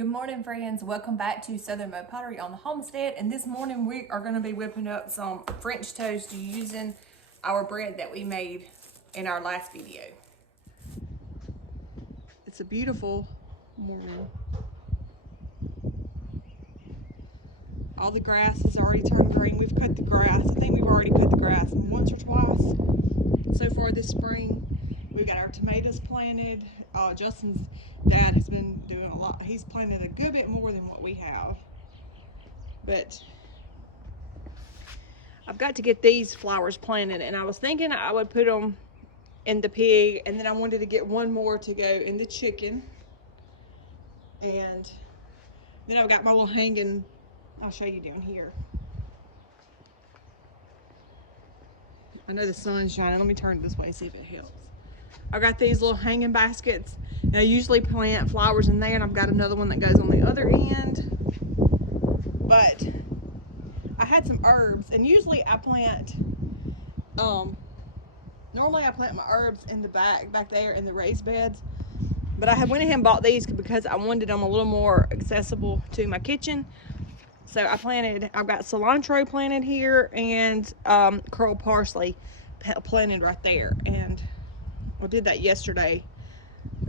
Good morning, friends. Welcome back to Southern Mode Pottery on the homestead. And this morning we are going to be whipping up some French toast using our bread that we made in our last video. It's a beautiful morning. All the grass has already turned green. We've cut the grass. I think we've already cut the grass once or twice so far this spring. We've got our tomatoes planted. Justin's dad has been doing a lot. He's planted a good bit more than what we have. But I've got to get these flowers planted, and I was thinking I would put them in the pig, and then I wanted to get one more to go in the chicken. And then I've got my little hanging, I'll show you down here. I know the sun's shining. Let me turn it this way and see if it helps. I've got these little hanging baskets, and I usually plant flowers in there, and I've got another one that goes on the other end. But I had some herbs, and usually I plant, normally I plant my herbs in the back there in the raised beds. But I went ahead and bought these because I wanted them a little more accessible to my kitchen. So I've got cilantro planted here, and curled parsley planted right there. And I did that yesterday.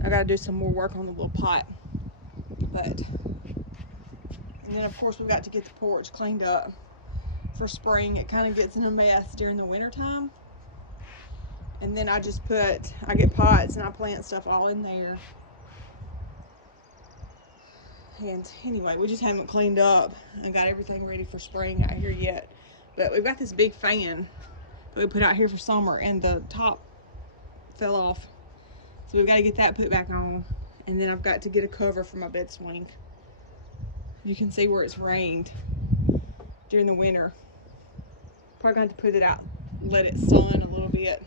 I got to do some more work on the little pot. And then of course we've got to get the porch cleaned up for spring. It kind of gets in a mess during the winter time. And then I get pots and I plant stuff all in there. And anyway, we just haven't cleaned up and got everything ready for spring out here yet. But we've got this big fan that we put out here for summer, and the top fell off. So we've got to get that put back on. And then I've got to get a cover for my bed swing. You can see where it's rained during the winter. Probably going to put it out, let it sun a little bit.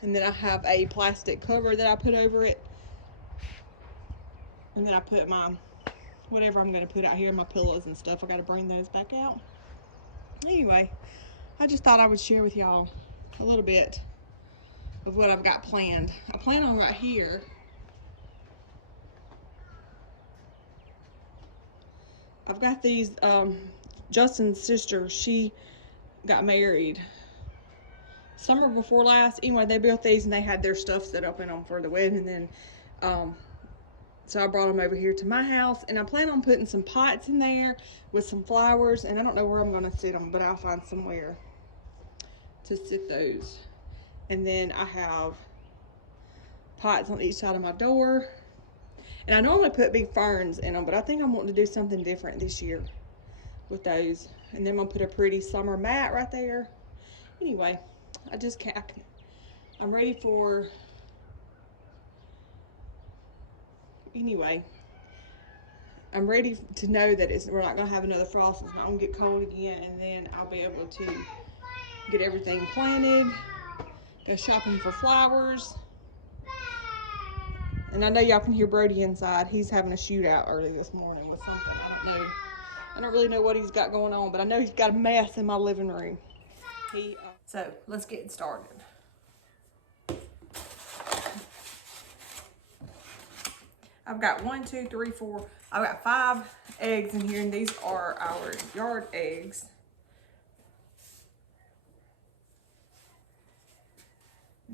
And then I have a plastic cover that I put over it. And then I put my, whatever I'm going to put out here, my pillows and stuff. I got to bring those back out. Anyway, I just thought I would share with y'all a little bit of what I've got planned. I plan on right here. I've got these, Justin's sister, she got married summer before last. Anyway, they built these and they had their stuff set up in them for the wedding. And then, so I brought them over here to my house, and I plan on putting some pots in there with some flowers. And I don't know where I'm going to sit them, but I'll find somewhere to sit those. And then I have pots on each side of my door. And I normally put big ferns in them, but I think I'm wanting to do something different this year with those. And then I'm going to put a pretty summer mat right there. Anyway, I'm ready for, I'm ready to know that we're not going to have another frost. It's not going to get cold again, and then I'll be able to get everything planted, go shopping for flowers. And I know y'all can hear Brody inside. He's having a shootout early this morning with something. I don't really know what he's got going on, but I know he's got a mess in my living room. So let's get started. I've got 1, 2, 3, 4. I've got 5 eggs in here, and these are our yard eggs.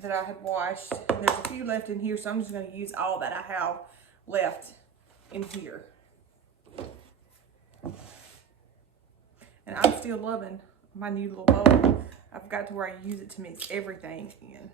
That I had washed. And there's a few left in here, so I'm just going to use all that I have left in here. And I'm still loving my new little bowl. I've got to where I use it to mix everything in.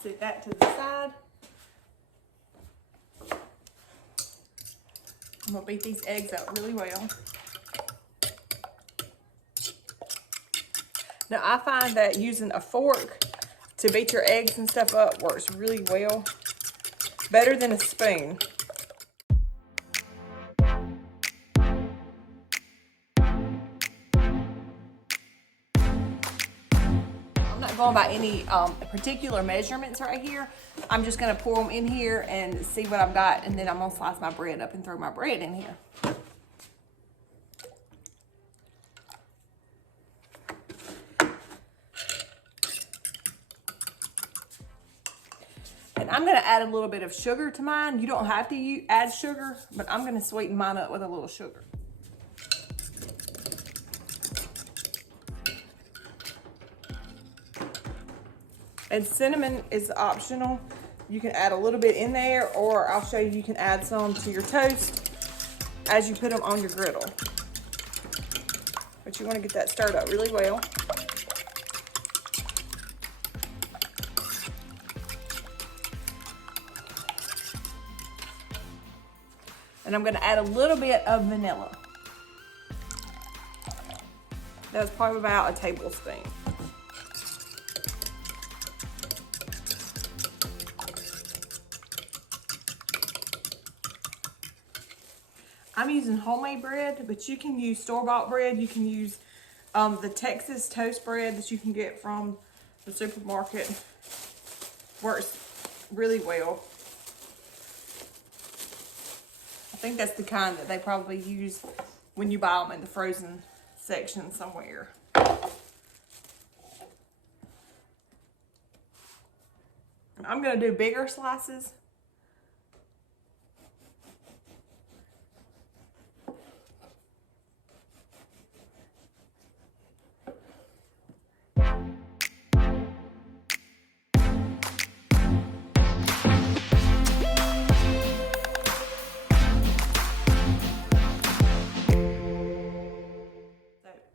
Set that to the side. I'm gonna beat these eggs up really well. Now I find that using a fork to beat your eggs and stuff up works really well. Better than a spoon. going by any particular measurements right here. I'm just gonna pour them in here and see what I've got, and then I'm gonna slice my bread up and throw my bread in here. And I'm gonna add a little bit of sugar to mine. You don't have to add sugar, but I'm gonna sweeten mine up with a little sugar. And cinnamon is optional. You can add a little bit in there, or I'll show you, you can add some to your toast as you put them on your griddle. But you wanna get that stirred up really well. And I'm gonna add a little bit of vanilla. That's probably about a tablespoon. I'm using homemade bread, but you can use store-bought bread. You can use the Texas toast bread that you can get from the supermarket. Works really well. I think that's the kind that they probably use when you buy them in the frozen section somewhere. I'm gonna do bigger slices.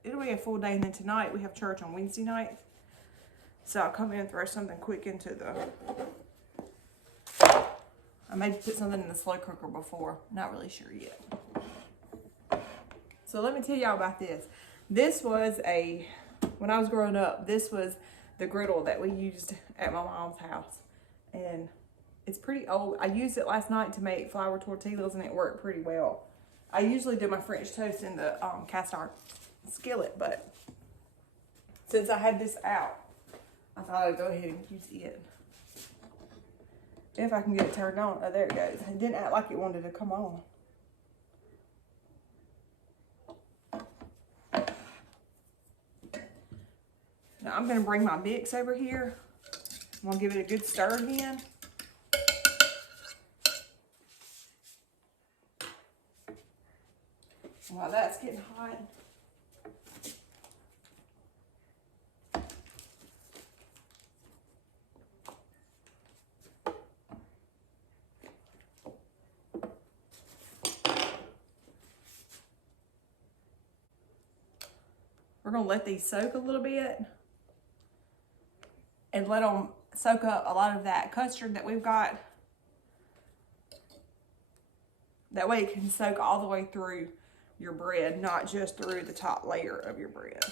It'll be a full day, and then tonight we have church on Wednesday night. So I'll come in and throw something quick into the... I may put something in the slow cooker before. Not really sure yet. So let me tell y'all about this. This was when I was growing up, this was the griddle that we used at my mom's house. And it's pretty old. I used it last night to make flour tortillas, and it worked pretty well. I usually do my French toast in the cast iron skillet, but since I had this out, I thought I'd go ahead and use it. If I can get it turned on. Oh, there it goes. It didn't act like it wanted to come on. Now I'm going to bring my mix over here. I'm going to give it a good stir again. While that's getting hot, we're going to let these soak a little bit and let them soak up a lot of that custard that we've got. That way it can soak all the way through your bread, not just through the top layer of your bread.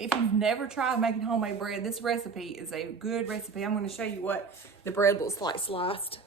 If you've never tried making homemade bread, this recipe is a good recipe. I'm going to show you what the bread looks like sliced.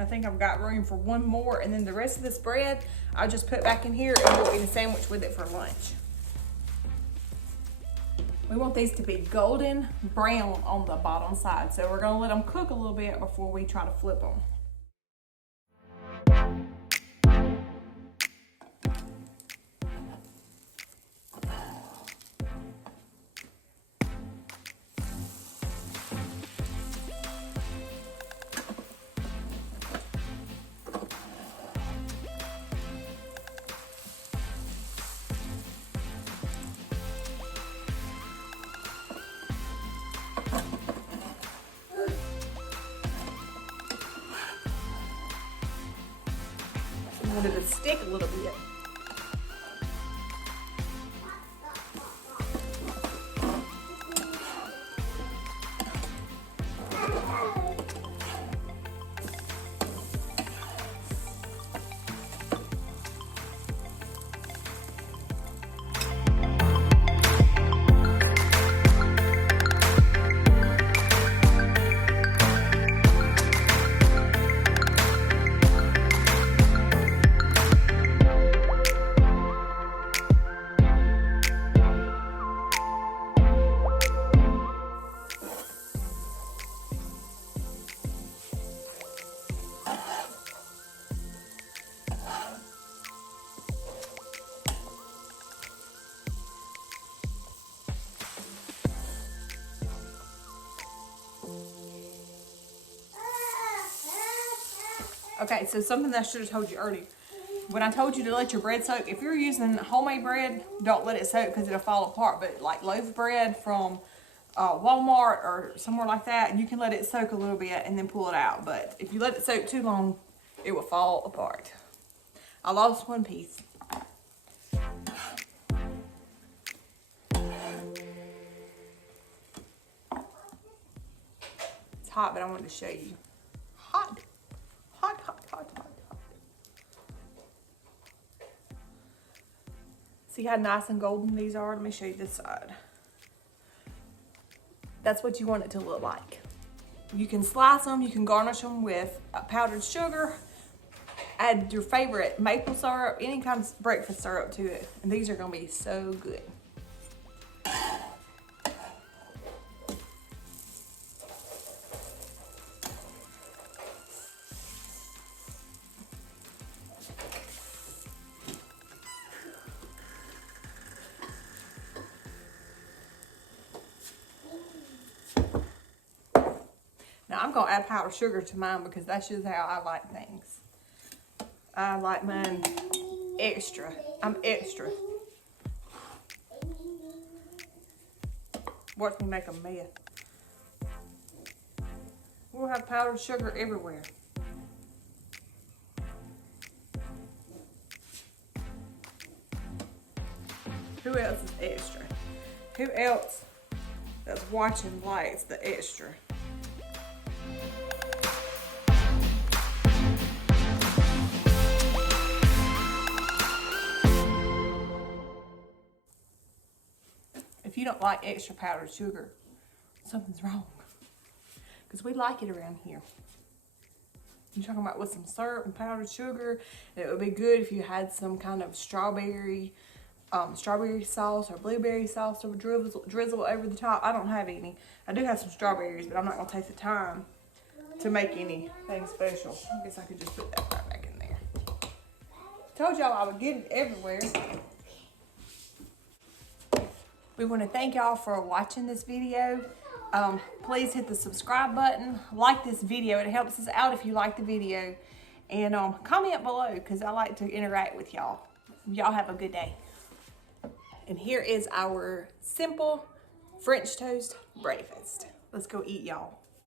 I think I've got room for one more, and then the rest of this bread, I'll just put back in here and we'll eat a sandwich with it for lunch. We want these to be golden brown on the bottom side, so we're gonna let them cook a little bit before we try to flip them. Let it stick a little bit. Okay, so something that I should have told you earlier. When I told you to let your bread soak, if you're using homemade bread, don't let it soak because it'll fall apart. But like loaf bread from Walmart or somewhere like that, you can let it soak a little bit and then pull it out. But if you let it soak too long, it will fall apart. I lost one piece. It's hot, but I wanted to show you. Hot. Hot, hot, hot, hot, hot. See how nice and golden these are? Let me show you this side. That's what you want it to look like. You can slice them, you can garnish them with powdered sugar, add your favorite maple syrup, any kind of breakfast syrup to it. And these are gonna be so good. Now I'm gonna add powdered sugar to mine because that's just how I like things. I like mine extra. I'm extra. Watch me make a mess. We'll have powdered sugar everywhere. Who else is extra? Who else that's watching likes the extra? If you don't like extra powdered sugar, something's wrong. Because we like it around here. You're talking about with some syrup and powdered sugar. It would be good if you had some kind of strawberry sauce or blueberry sauce or drizzle over the top. I don't have any. I do have some strawberries, but I'm not going to take the time to make anything special. I guess I could just put that right back in there. Told y'all I would get it everywhere. We want to thank y'all for watching this video. Please hit the subscribe button, like this video. It helps us out if you like the video. And comment below because I like to interact with y'all. Y'all have a good day. And here is our simple French toast breakfast. Let's go eat, y'all.